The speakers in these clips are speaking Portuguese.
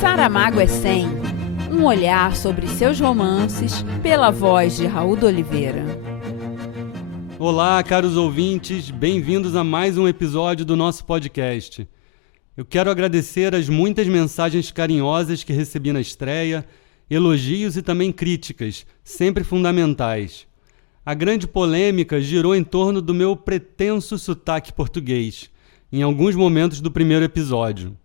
Saramago é 100, um olhar sobre seus romances pela voz de Raul Oliveira. Olá, caros ouvintes, bem-vindos a mais um episódio do nosso podcast. Eu quero agradecer as muitas mensagens carinhosas que recebi na estreia, elogios e também críticas, sempre fundamentais. A grande polêmica girou em torno do meu pretenso sotaque português, em alguns momentos do primeiro episódio.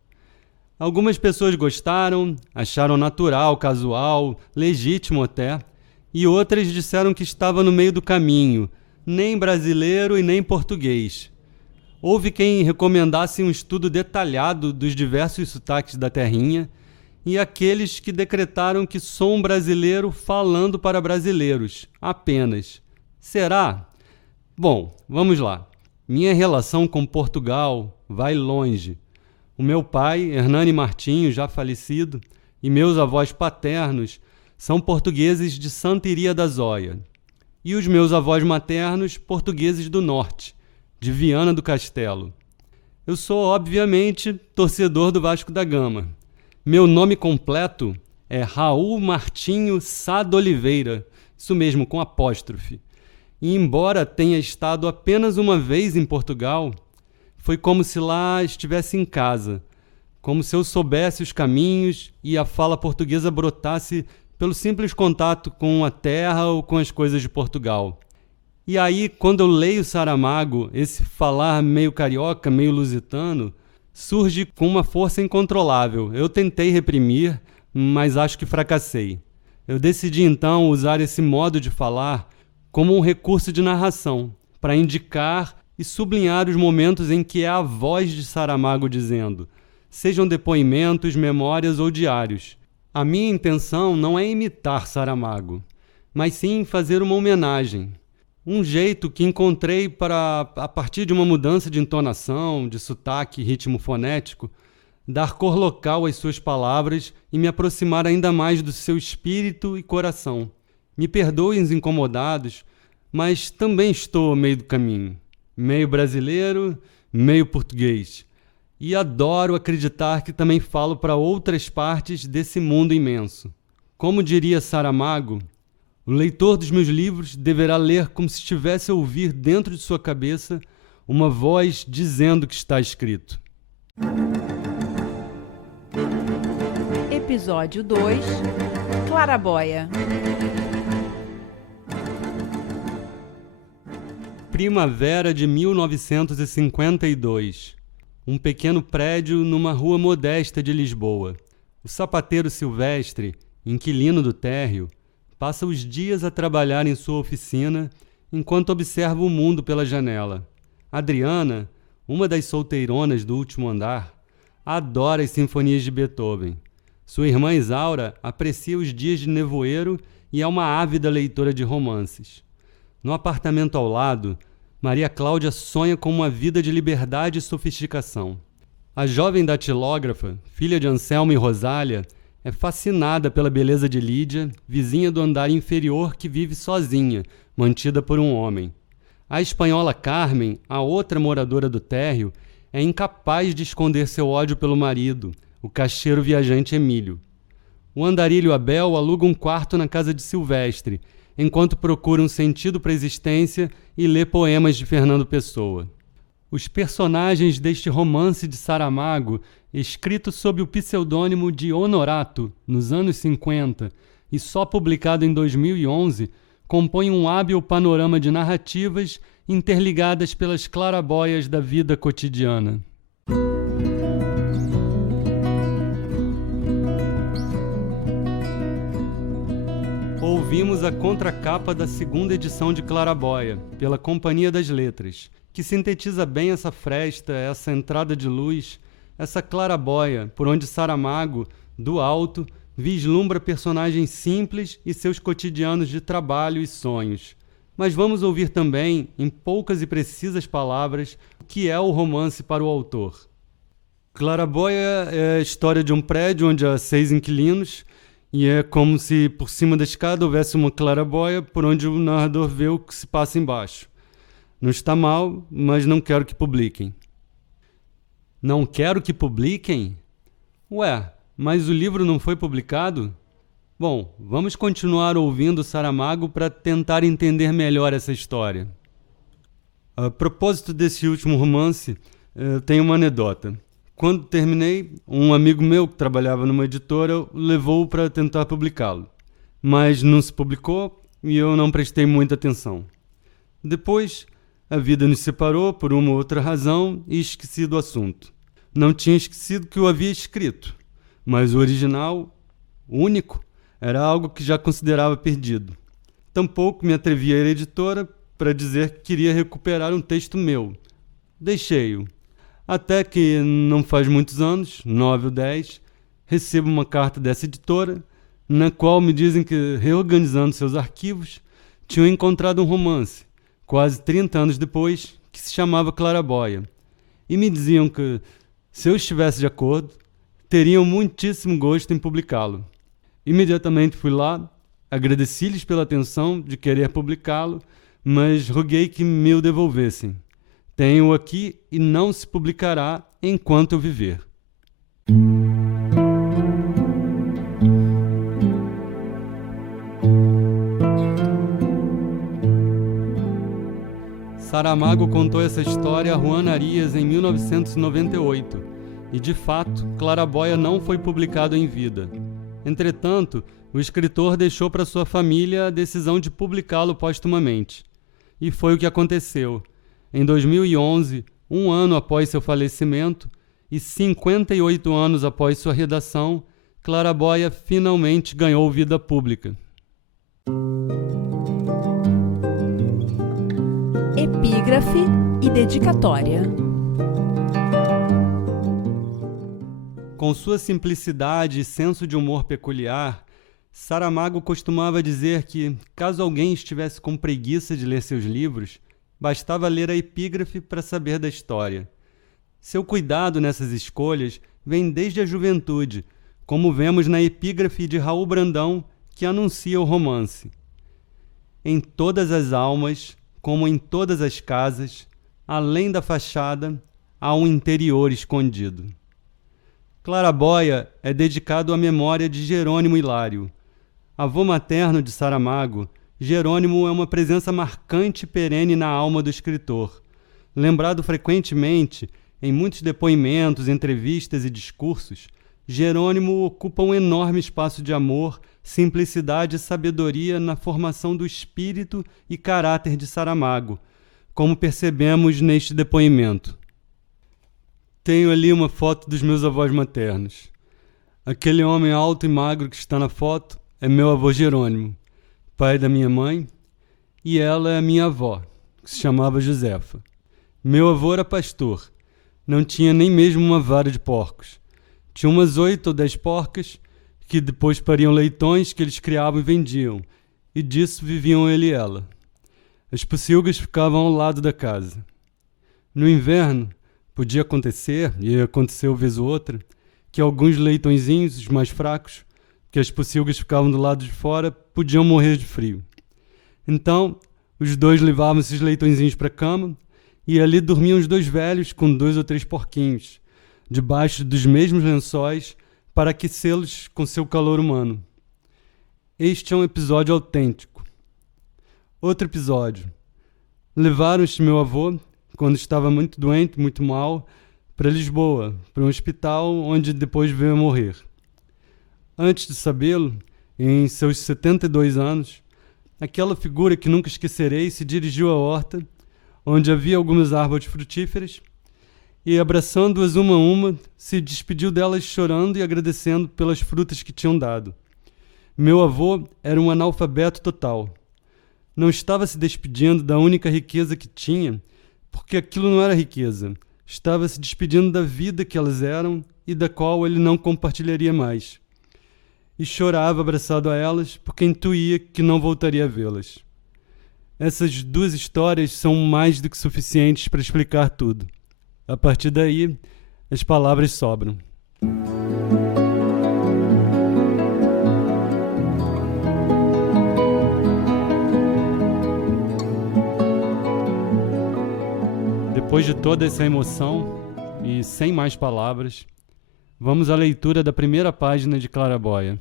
Algumas pessoas gostaram, acharam natural, casual, legítimo até, e outras disseram que estava no meio do caminho, nem brasileiro e nem português. Houve quem recomendasse um estudo detalhado dos diversos sotaques da terrinha e aqueles que decretaram que sou um brasileiro falando para brasileiros, apenas. Será? Bom, vamos lá. Minha relação com Portugal vai longe. O meu pai, Hernani Martinho, já falecido, e meus avós paternos são portugueses de Santa Iria da Zóia. E os meus avós maternos, portugueses do norte, de Viana do Castelo. Eu sou, obviamente, torcedor do Vasco da Gama. Meu nome completo é Raul Martinho Sá de Oliveira, isso mesmo, com apóstrofe. E embora tenha estado apenas uma vez em Portugal, foi como se lá estivesse em casa, como se eu soubesse os caminhos e a fala portuguesa brotasse pelo simples contato com a terra ou com as coisas de Portugal. E aí, quando eu leio Saramago, esse falar meio carioca, meio lusitano, surge com uma força incontrolável. Eu tentei reprimir, mas acho que fracassei. Eu decidi então usar esse modo de falar como um recurso de narração, para indicar e sublinhar os momentos em que é a voz de Saramago dizendo, sejam depoimentos, memórias ou diários. A minha intenção não é imitar Saramago, mas sim fazer uma homenagem. Um jeito que encontrei para, a partir de uma mudança de entonação, de sotaque, ritmo fonético, dar cor local às suas palavras e me aproximar ainda mais do seu espírito e coração. Me perdoem os incomodados, mas também estou ao meio do caminho. Meio brasileiro, meio português. E adoro acreditar que também falo para outras partes desse mundo imenso. Como diria Saramago, o leitor dos meus livros deverá ler como se estivesse a ouvir dentro de sua cabeça uma voz dizendo o que está escrito. Episódio 2, Claraboia. Primavera de 1952. Um pequeno prédio numa rua modesta de Lisboa. O sapateiro Silvestre, inquilino do térreo, passa os dias a trabalhar em sua oficina enquanto observa o mundo pela janela. Adriana, uma das solteironas do último andar, adora as sinfonias de Beethoven. Sua irmã Isaura aprecia os dias de nevoeiro e é uma ávida leitora de romances. No apartamento ao lado, Maria Cláudia sonha com uma vida de liberdade e sofisticação. A jovem datilógrafa, filha de Anselmo e Rosália, é fascinada pela beleza de Lídia, vizinha do andar inferior que vive sozinha, mantida por um homem. A espanhola Carmen, a outra moradora do térreo, é incapaz de esconder seu ódio pelo marido, o caixeiro viajante Emílio. O andarilho Abel aluga um quarto na casa de Silvestre, enquanto procura um sentido para a existência e lê poemas de Fernando Pessoa. Os personagens deste romance de Saramago, escrito sob o pseudônimo de Honorato, nos anos 50, e só publicado em 2011, compõem um hábil panorama de narrativas interligadas pelas claraboias da vida cotidiana. Ouvimos a contracapa da segunda edição de Claraboia, pela Companhia das Letras, que sintetiza bem essa fresta, essa entrada de luz, essa claraboia por onde Saramago, do alto, vislumbra personagens simples e seus cotidianos de trabalho e sonhos. Mas vamos ouvir também, em poucas e precisas palavras, o que é o romance para o autor. Claraboia é a história de um prédio onde há 6 inquilinos, e é como se por cima da escada houvesse uma claraboia por onde o narrador vê o que se passa embaixo. Não está mal, mas não quero que publiquem. Não quero que publiquem? Ué, mas o livro não foi publicado? Bom, vamos continuar ouvindo Saramago para tentar entender melhor essa história. A propósito desse último romance, eu tenho uma anedota. Quando terminei, um amigo meu que trabalhava numa editora levou-o para tentar publicá-lo. Mas não se publicou e eu não prestei muita atenção. Depois, a vida nos separou por uma ou outra razão e esqueci do assunto. Não tinha esquecido que o havia escrito, mas o original, único, era algo que já considerava perdido. Tampouco me atrevi a ir à editora para dizer que queria recuperar um texto meu. Deixei-o. Até que, não faz muitos anos, 9 ou 10, recebo uma carta dessa editora, na qual me dizem que, reorganizando seus arquivos, tinham encontrado um romance, quase 30 anos depois, que se chamava Claraboia. E me diziam que, se eu estivesse de acordo, teriam muitíssimo gosto em publicá-lo. Imediatamente fui lá, agradeci-lhes pela atenção de querer publicá-lo, mas roguei que me o devolvessem. Tenho-o aqui e não se publicará enquanto eu viver. Saramago contou essa história a Juan Arias em 1998 e, de fato, Claraboia não foi publicado em vida. Entretanto, o escritor deixou para sua família a decisão de publicá-lo póstumamente. E foi o que aconteceu. Em 2011, um ano após seu falecimento e 58 anos após sua redação, Claraboia finalmente ganhou vida pública. Epígrafe e dedicatória. Com sua simplicidade e senso de humor peculiar, Saramago costumava dizer que, caso alguém estivesse com preguiça de ler seus livros, bastava ler a epígrafe para saber da história. Seu cuidado nessas escolhas vem desde a juventude, como vemos na epígrafe de Raul Brandão, que anuncia o romance. Em todas as almas, como em todas as casas, além da fachada, há um interior escondido. Claraboia é dedicado à memória de Jerônimo Hilário. Avô materno de Saramago, Jerônimo é uma presença marcante e perene na alma do escritor. Lembrado frequentemente em muitos depoimentos, entrevistas e discursos, Jerônimo ocupa um enorme espaço de amor, simplicidade e sabedoria na formação do espírito e caráter de Saramago, como percebemos neste depoimento. Tenho ali uma foto dos meus avós maternos. Aquele homem alto e magro que está na foto é meu avô Jerônimo, pai da minha mãe, e ela é a minha avó, que se chamava Josefa. Meu avô era pastor, não tinha nem mesmo uma vara de porcos. Tinha umas 8 ou 10 porcas, que depois pariam leitões que eles criavam e vendiam, e disso viviam ele e ela. As pocilgas ficavam ao lado da casa. No inverno, podia acontecer, e aconteceu vez ou outra, que alguns leitõezinhos, os mais fracos, que as pocilgas ficavam do lado de fora, podiam morrer de frio. Então, os dois levavam esses leitõezinhos para a cama, e ali dormiam os dois velhos com 2 ou 3 porquinhos, debaixo dos mesmos lençóis, para aquecê-los com seu calor humano. Este é um episódio autêntico. Outro episódio. Levaram este meu avô, quando estava muito doente, muito mal, para Lisboa, para um hospital onde depois veio a morrer. Antes de sabê-lo, em seus 72 anos, aquela figura que nunca esquecerei se dirigiu à horta, onde havia algumas árvores frutíferas, e, abraçando-as uma a uma, se despediu delas chorando e agradecendo pelas frutas que tinham dado. Meu avô era um analfabeto total. Não estava se despedindo da única riqueza que tinha, porque aquilo não era riqueza. Estava se despedindo da vida que elas eram e da qual ele não compartilharia mais. E chorava abraçado a elas, porque intuía que não voltaria a vê-las. Essas 2 histórias são mais do que suficientes para explicar tudo. A partir daí, as palavras sobram. Depois de toda essa emoção, e sem mais palavras, Vamos à leitura da primeira página de Claraboia.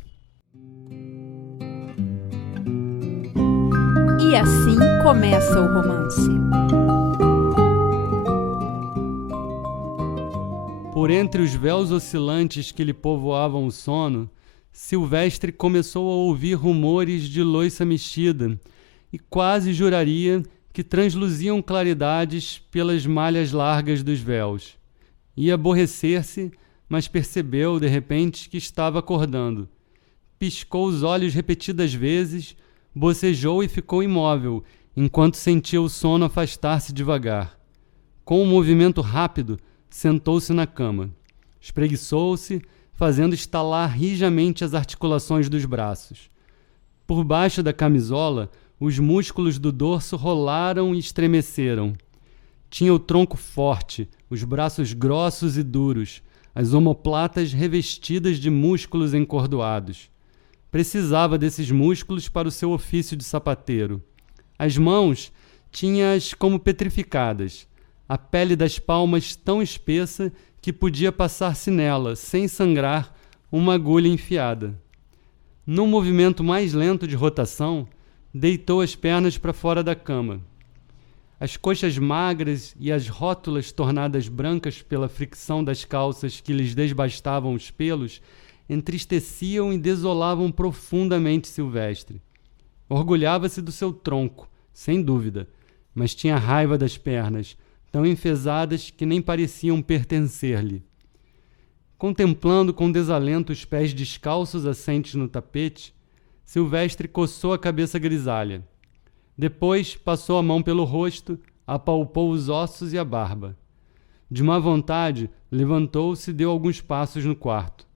E assim começa o romance. Por entre os véus oscilantes que lhe povoavam o sono, Silvestre começou a ouvir rumores de loiça mexida e quase juraria que transluziam claridades pelas malhas largas dos véus. Ia aborrecer-se, mas percebeu, de repente, que estava acordando. Piscou os olhos repetidas vezes, bocejou e ficou imóvel, enquanto sentia o sono afastar-se devagar. Com um movimento rápido, sentou-se na cama. Espreguiçou-se, fazendo estalar rijamente as articulações dos braços. Por baixo da camisola, os músculos do dorso rolaram e estremeceram. Tinha o tronco forte, os braços grossos e duros, as omoplatas revestidas de músculos encordoados. Precisava desses músculos para o seu ofício de sapateiro. As mãos tinha-as como petrificadas, a pele das palmas tão espessa que podia passar-se nela, sem sangrar, uma agulha enfiada. Num movimento mais lento de rotação, deitou as pernas para fora da cama. As coxas magras e as rótulas tornadas brancas pela fricção das calças que lhes desbastavam os pelos entristeciam e desolavam profundamente Silvestre. Orgulhava-se do seu tronco, sem dúvida, mas tinha raiva das pernas, tão enfesadas que nem pareciam pertencer-lhe. Contemplando com desalento os pés descalços assentes no tapete, Silvestre coçou a cabeça grisalha. Depois passou a mão pelo rosto, apalpou os ossos e a barba. De má vontade, levantou-se e deu alguns passos no quarto.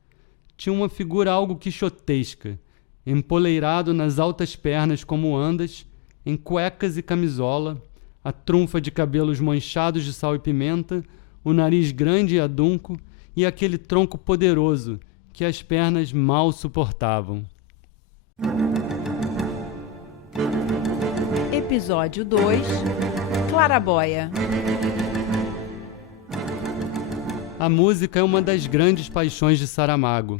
Tinha uma figura algo quixotesca, empoleirado nas altas pernas como andas, em cuecas e camisola, a trunfa de cabelos manchados de sal e pimenta, o nariz grande e adunco e aquele tronco poderoso que as pernas mal suportavam. Episódio 2 Claraboia. A música é uma das grandes paixões de Saramago.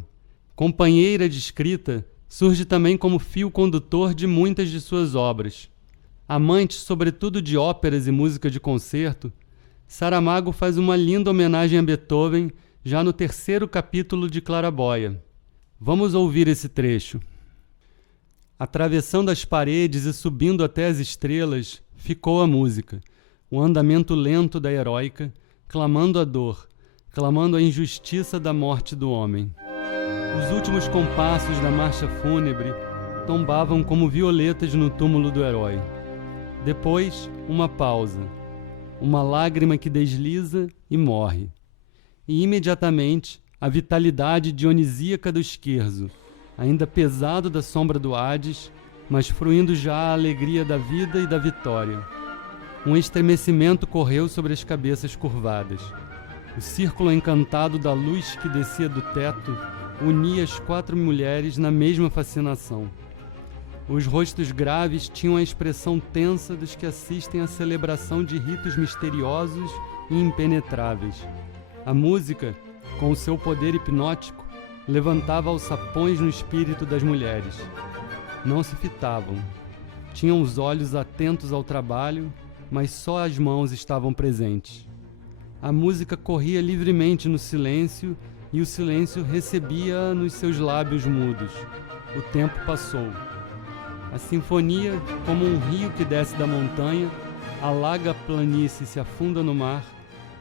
Companheira de escrita, surge também como fio condutor de muitas de suas obras. Amante, sobretudo, de óperas e música de concerto, Saramago faz uma linda homenagem a Beethoven já no 3º capítulo de Claraboia. Vamos ouvir esse trecho. Atravessando as paredes e subindo até as estrelas, ficou a música, o andamento lento da heróica, clamando a dor, clamando a injustiça da morte do homem. Os últimos compassos da marcha fúnebre tombavam como violetas no túmulo do herói. Depois, uma pausa, uma lágrima que desliza e morre. E imediatamente, a vitalidade dionisíaca do esquerzo, ainda pesado da sombra do Hades, mas fruindo já a alegria da vida e da vitória. Um estremecimento correu sobre as cabeças curvadas. O círculo encantado da luz que descia do teto unia as 4 mulheres na mesma fascinação. Os rostos graves tinham a expressão tensa dos que assistem à celebração de ritos misteriosos e impenetráveis. A música, com o seu poder hipnótico, levantava alçapões no espírito das mulheres. Não se fitavam. Tinham os olhos atentos ao trabalho, mas só as mãos estavam presentes. A música corria livremente no silêncio e o silêncio recebia nos seus lábios mudos. O tempo passou. A sinfonia, como um rio que desce da montanha, alaga a planície e se afunda no mar,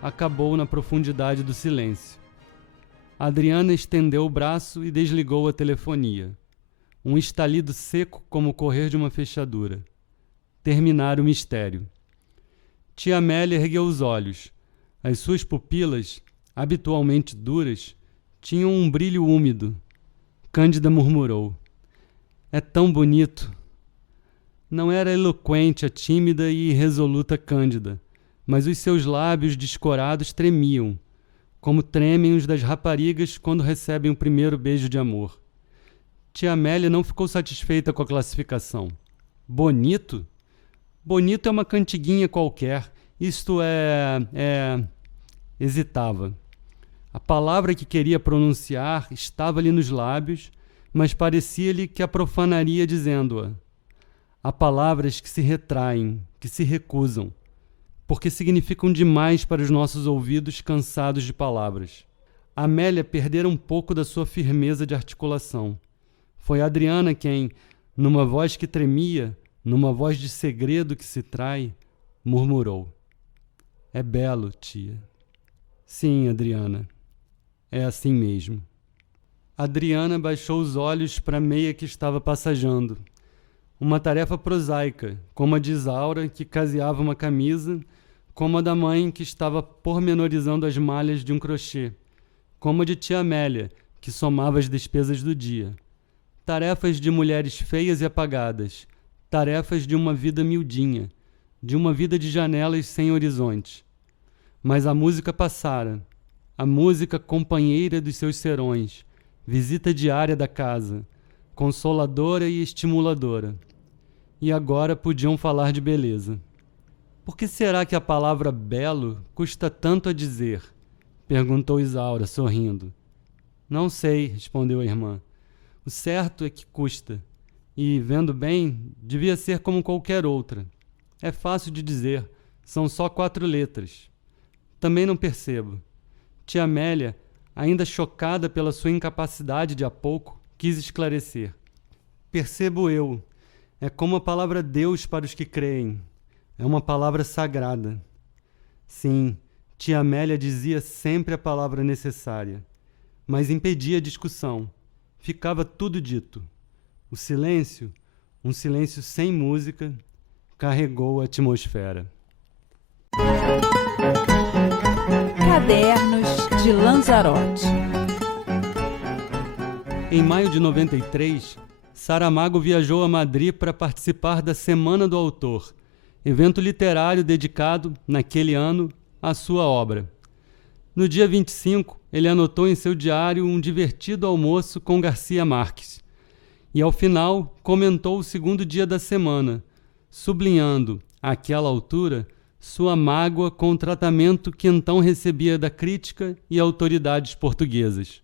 acabou na profundidade do silêncio. Adriana estendeu o braço e desligou a telefonia. Um estalido seco como o correr de uma fechadura. Terminara o mistério. Tia Amélia ergueu os olhos. As suas pupilas, habitualmente duras, tinham um brilho úmido. Cândida murmurou: "É tão bonito." Não era eloquente a tímida e irresoluta Cândida, mas os seus lábios descorados tremiam, como tremem os das raparigas quando recebem o primeiro beijo de amor. Tia Amélia não ficou satisfeita com a classificação. Bonito? Bonito é uma cantiguinha qualquer. Isto hesitava. A palavra que queria pronunciar estava-lhe nos lábios, mas parecia-lhe que a profanaria dizendo-a. Há palavras que se retraem, que se recusam, porque significam demais para os nossos ouvidos cansados de palavras. Amélia perdera um pouco da sua firmeza de articulação. Foi Adriana quem, numa voz que tremia, numa voz de segredo que se trai, murmurou. É belo, tia. Sim, Adriana. É assim mesmo. Adriana baixou os olhos para a meia que estava passajando. Uma tarefa prosaica, como a de Isaura, que caseava uma camisa, como a da mãe, que estava pormenorizando as malhas de um crochê, como a de tia Amélia, que somava as despesas do dia. Tarefas de mulheres feias e apagadas, tarefas de uma vida miudinha, de uma vida de janelas sem horizonte. Mas a música passara, a música companheira dos seus serões, visita diária da casa, consoladora e estimuladora. E agora podiam falar de beleza. Por que será que a palavra belo custa tanto a dizer? Perguntou Isaura, sorrindo. Não sei, respondeu a irmã. O certo é que custa. E, vendo bem, devia ser como qualquer outra. É fácil de dizer, são só 4 letras. Também não percebo. Tia Amélia, ainda chocada pela sua incapacidade de há pouco, quis esclarecer. Percebo eu. É como a palavra Deus para os que creem. É uma palavra sagrada. Sim, tia Amélia dizia sempre a palavra necessária, mas impedia a discussão. Ficava tudo dito. O silêncio, um silêncio sem música, carregou a atmosfera. Cadernos de Lanzarote. Em maio de 93, Saramago viajou a Madrid para participar da Semana do Autor, evento literário dedicado, naquele ano, à sua obra. No dia 25, ele anotou em seu diário um divertido almoço com Garcia Marques. E, ao final, comentou o segundo dia da semana, sublinhando, àquela altura, sua mágoa com o tratamento que então recebia da crítica e autoridades portuguesas.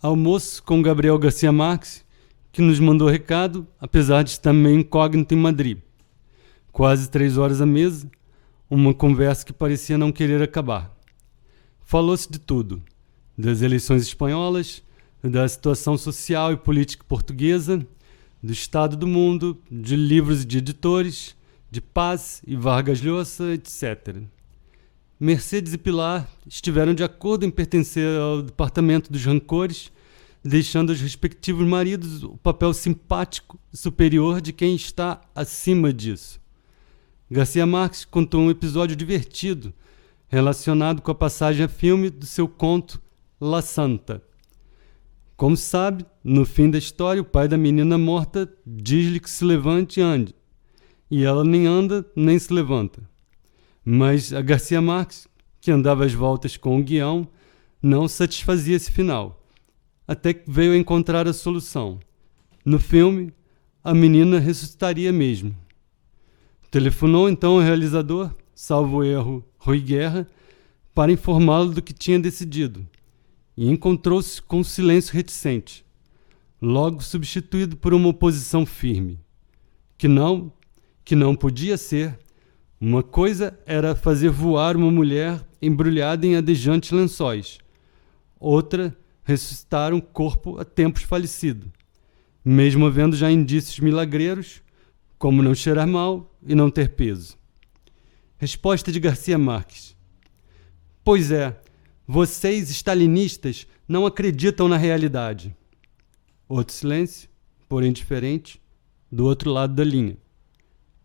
Almoço com Gabriel Garcia Marques, que nos mandou recado, apesar de estar meio incógnito em Madrid. Quase 3 horas à mesa, uma conversa que parecia não querer acabar. Falou-se de tudo, das eleições espanholas, da situação social e política portuguesa, do estado do mundo, de livros e de editores, de Paz e Vargas Llosa, etc. Mercedes e Pilar estiveram de acordo em pertencer ao departamento dos rancores, deixando aos respectivos maridos o papel simpático e superior de quem está acima disso. Garcia Marques contou um episódio divertido relacionado com a passagem a filme do seu conto La Santa. Como sabe, no fim da história, o pai da menina morta diz-lhe que se levante e ande. E ela nem anda, nem se levanta. Mas a Garcia Marques, que andava às voltas com o guião, não satisfazia esse final. Até que veio a encontrar a solução. No filme, a menina ressuscitaria mesmo. Telefonou então ao realizador, salvo erro, Rui Guerra, para informá-lo do que tinha decidido, e encontrou-se com um silêncio reticente, logo substituído por uma oposição firme. Que não podia ser. Uma coisa era fazer voar uma mulher embrulhada em adejantes lençóis. Outra, ressuscitar um corpo há tempos falecido, mesmo havendo já indícios milagreiros, como não cheirar mal e não ter peso. Resposta de Garcia Marques. Pois é, vocês, stalinistas, não acreditam na realidade. Outro silêncio, porém diferente, do outro lado da linha.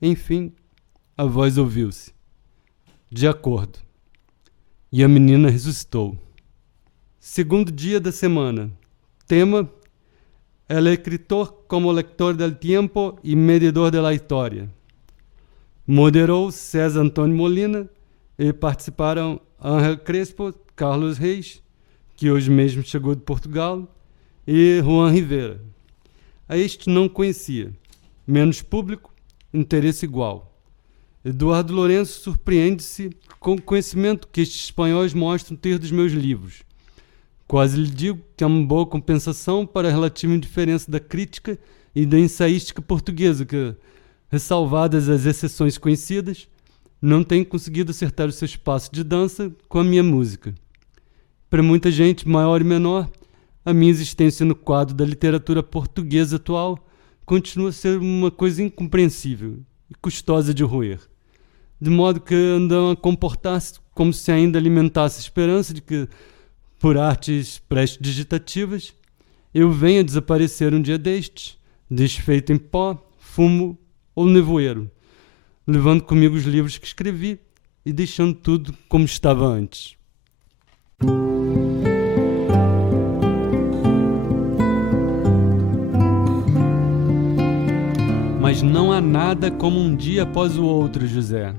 Enfim, a voz ouviu-se. De acordo. E a menina ressuscitou. Segundo dia da semana. Tema: El escritor como lector del tiempo y medidor de la historia. Moderou César Antônio Molina e participaram Ángel Crespo, Carlos Reis, que hoje mesmo chegou de Portugal, e Juan Rivera. A este não conhecia. Menos público, interesse igual. Eduardo Lourenço surpreende-se com o conhecimento que estes espanhóis mostram ter dos meus livros. Quase lhe digo que é uma boa compensação para a relativa indiferença da crítica e da ensaística portuguesa, que, ressalvadas as exceções conhecidas, não tem conseguido acertar o seu espaço de dança com a minha música. Para muita gente, maior e menor, a minha existência no quadro da literatura portuguesa atual continua a ser uma coisa incompreensível e custosa de roer, de modo que andam a comportar-se como se ainda alimentasse a esperança de que, por artes prestidigitativas, eu venha a desaparecer um dia destes, desfeito em pó, fumo ou nevoeiro, levando comigo os livros que escrevi e deixando tudo como estava antes. Mas não há nada como um dia após o outro, José.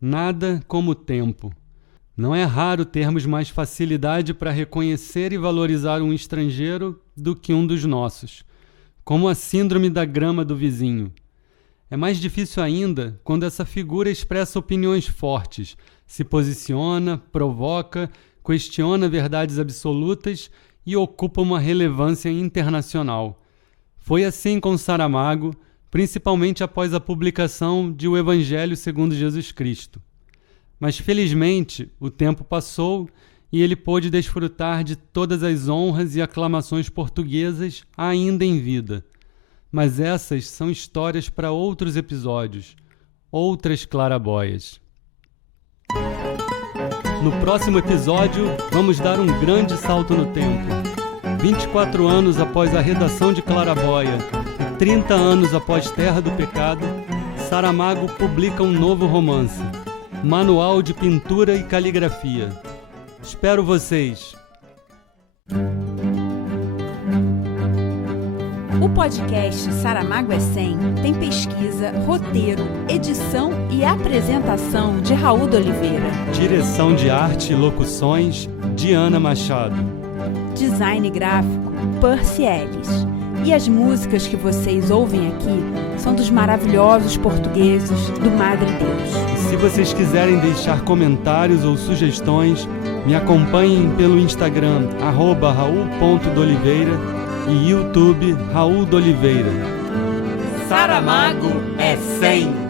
Nada como o tempo. Não é raro termos mais facilidade para reconhecer e valorizar um estrangeiro do que um dos nossos, como a síndrome da grama do vizinho. É mais difícil ainda quando essa figura expressa opiniões fortes, se posiciona, provoca, questiona verdades absolutas e ocupa uma relevância internacional. Foi assim com Saramago, principalmente após a publicação de O Evangelho segundo Jesus Cristo. Mas, felizmente, o tempo passou e ele pôde desfrutar de todas as honras e aclamações portuguesas ainda em vida. Mas essas são histórias para outros episódios, outras clarabóias. No próximo episódio, vamos dar um grande salto no tempo. 24 anos após a redação de Clarabóia e 30 anos após Terra do Pecado, Saramago publica um novo romance, Manual de Pintura e Caligrafia. Espero vocês! O podcast Saramago é 100 tem pesquisa, roteiro, edição e apresentação de Raul de Oliveira. Direção de arte e locuções, Diana Machado. Design gráfico, Percy Ellis. E as músicas que vocês ouvem aqui são dos maravilhosos portugueses do Madre Deus. Se vocês quiserem deixar comentários ou sugestões, me acompanhem pelo Instagram, @raul.doliveira e YouTube Raul de Oliveira. Saramago é 100!